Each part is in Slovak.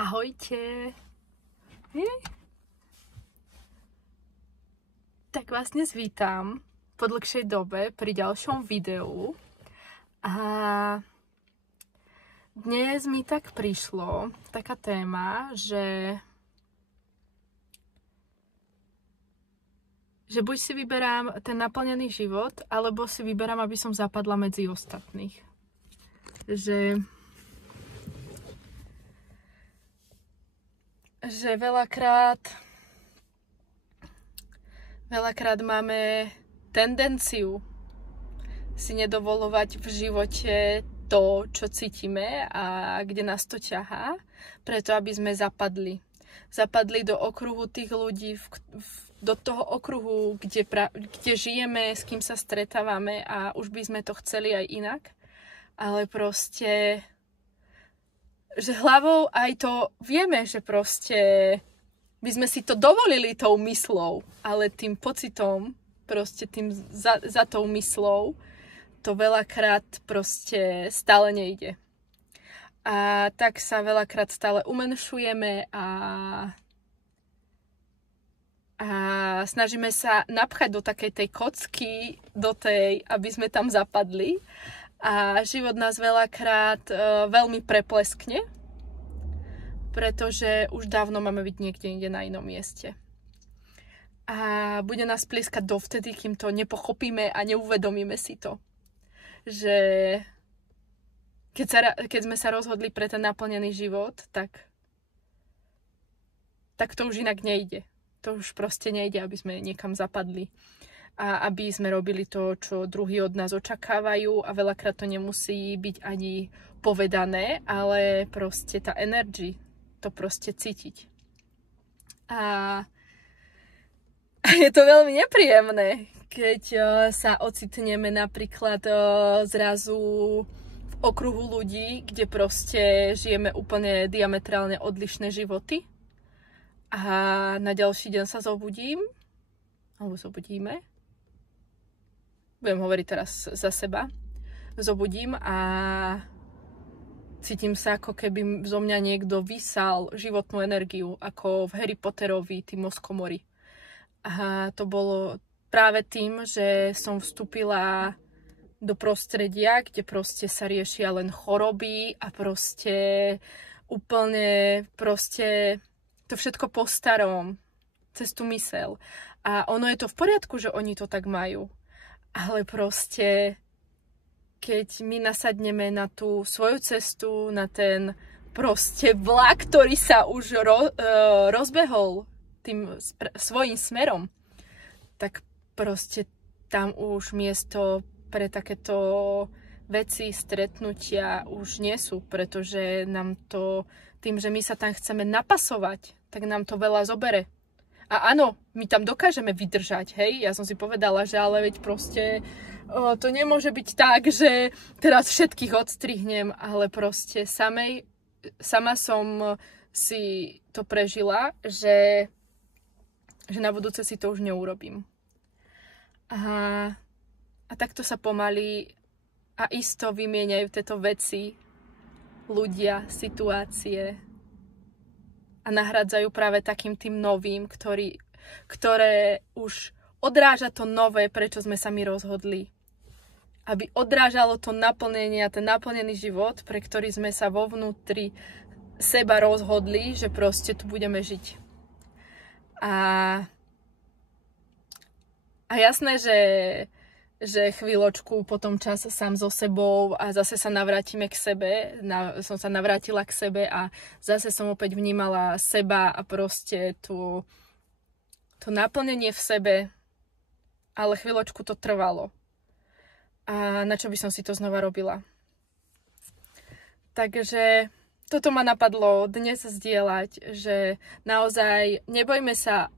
Ahojte. Tak vás dnes vítam po dlhšej dobe pri ďalšom videu. A dnes mi tak prišlo taká téma, že buď si vyberám ten naplnený život, alebo si vyberám, aby som zapadla medzi ostatných. Že veľakrát máme tendenciu si nedovolovať v živote to, čo cítime a kde nás to ťahá, preto aby sme zapadli. Zapadli do okruhu tých ľudí, do toho okruhu, kde žijeme, s kým sa stretávame a už by sme to chceli aj inak. Ale proste, že hlavou aj to vieme, že proste by sme si to dovolili tou myslou, ale tým pocitom, proste tým za tou myslou, to veľakrát proste stále nejde. A tak sa veľakrát stále umenšujeme a snažíme sa napchať do takej tej kocky, aby sme tam zapadli. A život nás veľakrát veľmi prepleskne, pretože už dávno máme byť niekde inde na inom mieste. A bude nás plieskať dovtedy, kým to nepochopíme a neuvedomíme si to. Že keď sme sa rozhodli pre ten naplnený život, tak to už inak nejde. To už proste nejde, aby sme niekam zapadli. A aby sme robili to, čo druhí od nás očakávajú a veľakrát to nemusí byť ani povedané, ale proste tá energy, to proste cítiť. A je to veľmi nepríjemné, keď sa ocitneme napríklad zrazu v okruhu ľudí, kde proste žijeme úplne diametrálne odlišné životy a na ďalší deň sa zobudíme, budem hovoriť teraz za seba, zobudím a cítim sa, ako keby zo mňa niekto vysal životnú energiu, ako v Harry Potterovi, tí moskomori. A to bolo práve tým, že som vstúpila do prostredia, kde proste sa riešia len choroby a proste úplne proste to všetko po starom, cez tú myseľ. A ono je to v poriadku, že oni to tak majú. Ale proste, keď my nasadneme na tú svoju cestu, na ten proste vlak, ktorý sa už rozbehol tým svojím smerom, tak proste tam už miesto pre takéto veci, stretnutia už nie sú, pretože nám to, tým, že my sa tam chceme napasovať, tak nám to veľa zobere. A áno, my tam dokážeme vydržať, hej? Ja som si povedala, že ale veď proste to nemôže byť tak, že teraz všetkých odstrihnem, ale proste sama som si to prežila, že na budúce si to už neurobím. A takto sa pomaly a isto vymieňajú tieto veci, ľudia, situácie, a nahradzajú práve takým tým novým, ktoré už odráža to nové, prečo sme sa my rozhodli. Aby odrážalo to naplnenie a ten naplnený život, pre ktorý sme sa vo vnútri seba rozhodli, že proste tu budeme žiť. A jasné, že chvíľočku potom čas sám so sebou a zase sa navrátime k sebe. Som sa navrátila k sebe a zase som opäť vnímala seba a proste to naplnenie v sebe, ale chvíľočku to trvalo. A na čo by som si to znova robila? Takže toto ma napadlo dnes zdieľať, že naozaj nebojme sa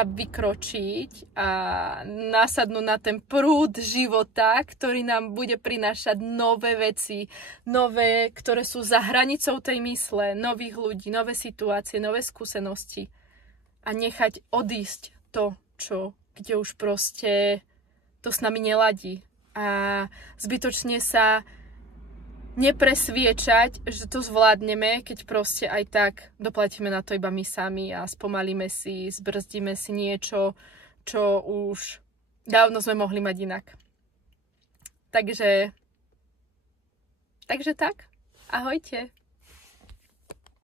vykročiť a nasadnúť na ten prúd života, ktorý nám bude prinášať nové veci, nové, ktoré sú za hranicou tej mysle, nových ľudí, nové situácie, nové skúsenosti. A nechať odísť to, kde už proste to s nami neladí. A zbytočne sa nepresviečať, že to zvládneme, keď proste aj tak doplatíme na to iba my sami a spomalíme si, zbrzdíme si niečo, čo už dávno sme mohli mať inak. Takže tak. Ahojte.